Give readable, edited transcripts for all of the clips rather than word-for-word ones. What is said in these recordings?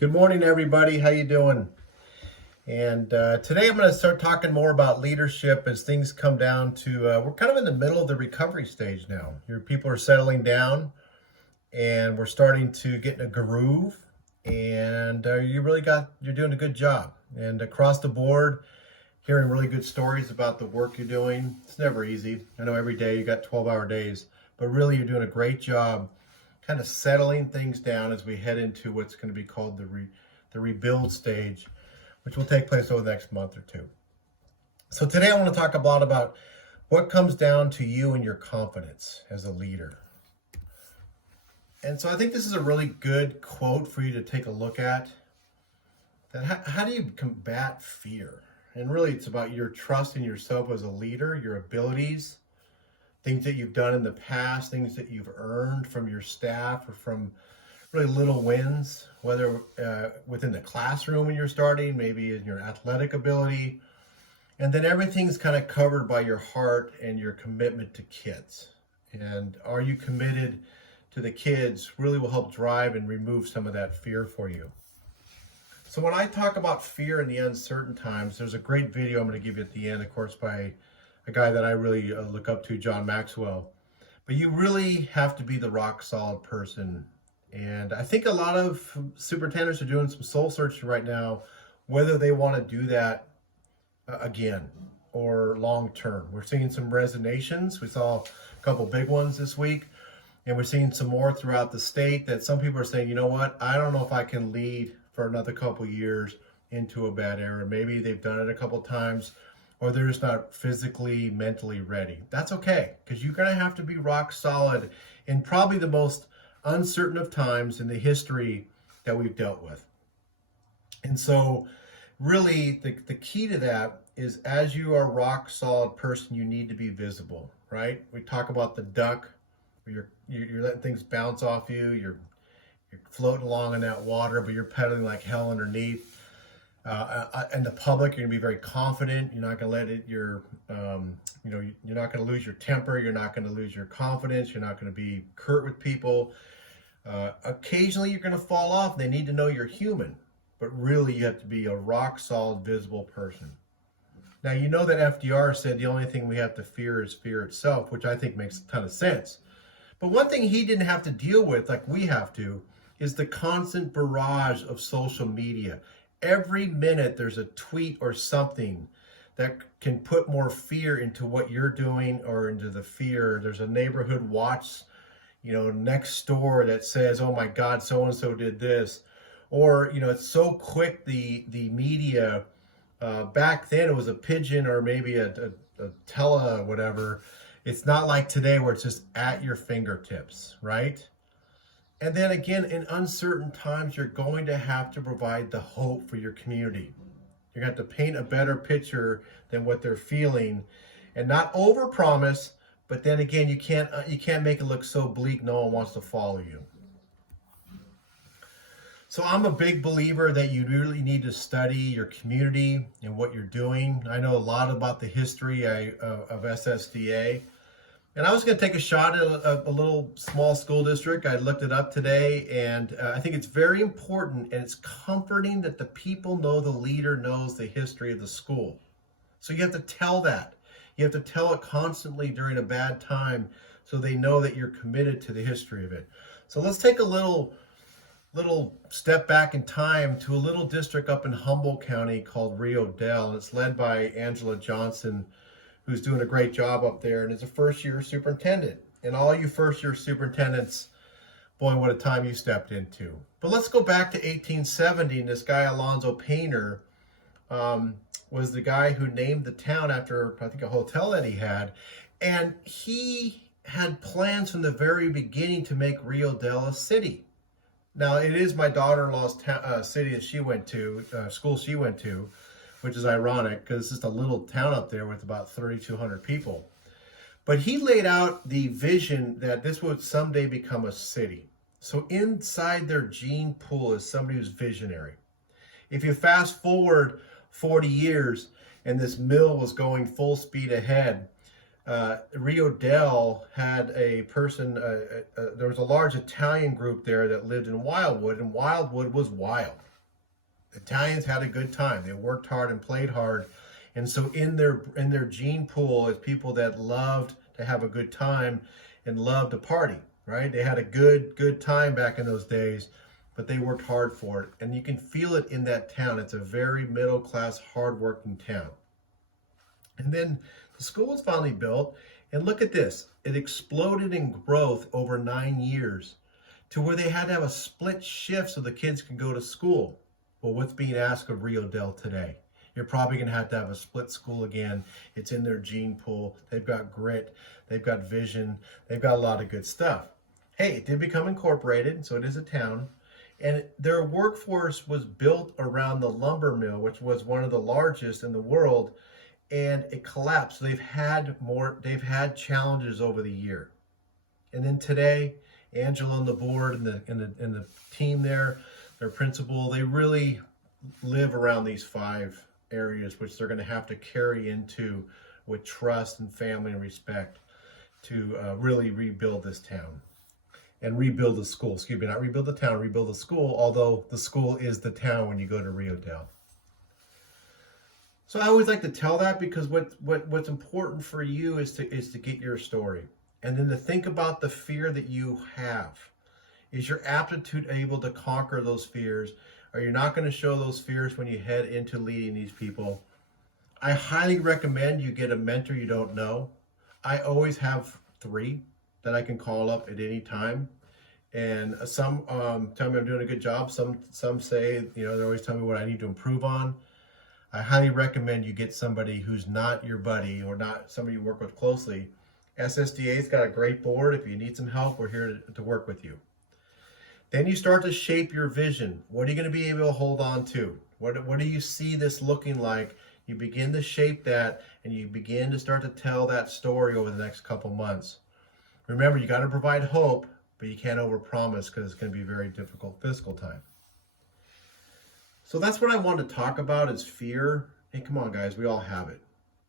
Good morning, everybody. How you doing? And today I'm going to start talking more about leadership as things come down to, we're kind of in the middle of the recovery stage now. Your people are settling down and we're starting to get in a groove, and you're doing a good job. And across the board, hearing really good stories about the work you're doing. It's never easy. I know every day you got 12-hour days, but really you're doing a great job kind of settling things down as we head into what's going to be called the rebuild stage, which will take place over the next month or two. So today I want to talk a lot about what comes down to you and your confidence as a leader. And so I think this is a really good quote for you to take a look at. That how do you combat fear? And really it's about your trust in yourself as a leader, your abilities, things that you've done in the past, things that you've earned from your staff or from really little wins, whether within the classroom when you're starting, maybe in your athletic ability. And then everything's kind of covered by your heart and your commitment to kids. And are you committed to the kids really will help drive and remove some of that fear for you. So when I talk about fear in the uncertain times, there's a great video I'm going to give you at the end, of course, by a guy that I really look up to, John Maxwell. But you really have to be the rock solid person. And I think a lot of superintendents are doing some soul searching right now, whether they want to do that again or long term. We're seeing some resignations. We saw a couple big ones this week, and we're seeing some more throughout the state that some people are saying, you know what, I don't know if I can lead for another couple years into a bad era. Maybe they've done it a couple times, or they're just not physically, mentally ready. That's okay, because you're going to have to be rock solid in probably the most uncertain of times in the history that we've dealt with. And so really the key to that is, as you are a rock solid person, you need to be visible, right? We talk about the duck, where you're letting things bounce off you, you're floating along in that water, but you're pedaling like hell underneath. And the public, you're gonna be very confident. You're not gonna let it. You're not gonna lose your temper. You're not gonna lose your confidence. You're not gonna be curt with people. Occasionally, you're gonna fall off. They need to know you're human, but really, you have to be a rock solid, visible person. Now, you know that FDR said the only thing we have to fear is fear itself, which I think makes a ton of sense. But one thing he didn't have to deal with, like we have to, is the constant barrage of social media. Every minute there's a tweet or something that can put more fear into what you're doing or into the fear. There's a neighborhood watch, next door that says, oh my God, so-and-so did this. Or, it's so quick, the media, back then it was a pigeon or maybe a tele, whatever. It's not like today where it's just at your fingertips, right? And then again, in uncertain times, you're going to have to provide the hope for your community. You're going to have to paint a better picture than what they're feeling, and not overpromise. But then again, you can't make it look so bleak no one wants to follow you. So I'm a big believer that you really need to study your community and what you're doing. I know a lot about the history of SSDA. And I was going to take a shot at a little small school district. I looked it up today, and I think it's very important, and it's comforting that the people know the leader knows the history of the school. So you have to tell that. You have to tell it constantly during a bad time so they know that you're committed to the history of it. So let's take a little step back in time to a little district up in Humboldt County called Rio Dell, and it's led by Angela Johnson, who's doing a great job up there and is a first-year superintendent. And all you first-year superintendents, boy, what a time you stepped into. But let's go back to 1870, and this guy, Alonzo Painter, was the guy who named the town after, I think, a hotel that he had. And he had plans from the very beginning to make Rio Dell a city. Now, it is my daughter-in-law's city that she went to, school she went to, which is ironic because it's just a little town up there with about 3,200 people. But he laid out the vision that this would someday become a city. So inside their gene pool is somebody who's visionary. If you fast forward 40 years and this mill was going full speed ahead, Rio Dell had a person, there was a large Italian group there that lived in Wildwood, and Wildwood was wild. Italians had a good time. They worked hard and played hard. And so in their gene pool is people that loved to have a good time and loved to party, right? They had a good time back in those days, but they worked hard for it. And you can feel it in that town. It's a very middle class, hardworking town. And then the school was finally built. And look at this. It exploded in growth over 9 years to where they had to have a split shift so the kids can go to school. Well, what's being asked of Rio Dell today? You're probably going to have a split school again. It's in their gene pool. They've got grit. They've got vision. They've got a lot of good stuff. Hey, it did become incorporated, so it is a town. And their workforce was built around the lumber mill, which was one of the largest in the world, and it collapsed. They've had challenges over the year. And then today, Angela and the board and the team there, their principal, they really live around these 5 areas, which they're going to have to carry into with trust and family and respect to really rebuild this town and rebuild the school. Excuse me, not rebuild the town, rebuild the school, although the school is the town when you go to Rio Dell. So I always like to tell that because what's important for you is to get your story. And then to think about the fear that you have. Is your aptitude able to conquer those fears? Are you not going to show those fears when you head into leading these people? I highly recommend you get a mentor you don't know. I always have 3 that I can call up at any time. And some tell me I'm doing a good job. Some say, they always tell me what I need to improve on. I highly recommend you get somebody who's not your buddy or not somebody you work with closely. SSDA's got a great board. If you need some help, we're here to work with you. Then you start to shape your vision. What are you going to be able to hold on to? What do you see this looking like? You begin to shape that, and you begin to start to tell that story over the next couple months. Remember, you got to provide hope, but you can't overpromise because it's going to be a very difficult fiscal time. So that's what I wanted to talk about is fear. Hey, come on, guys, we all have it.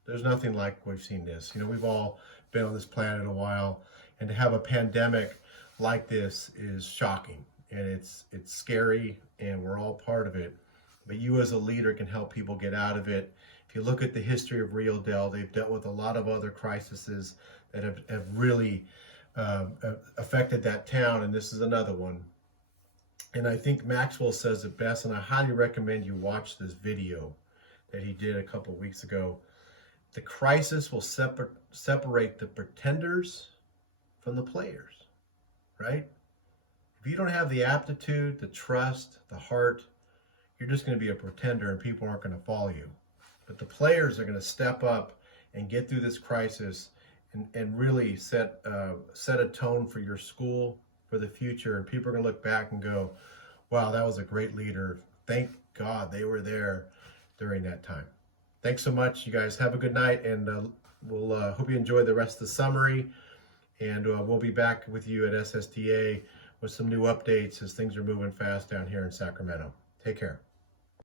There's nothing like we've seen this. We've all been on this planet a while, and to have a pandemic like this is shocking, and it's scary, and we're all part of it. But you as a leader can help people get out of it. If you look at the history of Rio Dell, they've dealt with a lot of other crises that have really affected that town, and this is another one. And I think Maxwell says it best, and I highly recommend you watch this video that he did a couple weeks ago. The crisis will separate the pretenders from the players, right? If you don't have the aptitude, the trust, the heart, you're just going to be a pretender and people aren't going to follow you. But the players are going to step up and get through this crisis and really set a tone for your school, for the future. And people are going to look back and go, wow, that was a great leader. Thank God they were there during that time. Thanks so much. You guys have a good night, and we'll hope you enjoy the rest of the summary. And we'll be back with you at SSDA with some new updates as things are moving fast down here in Sacramento. Take care.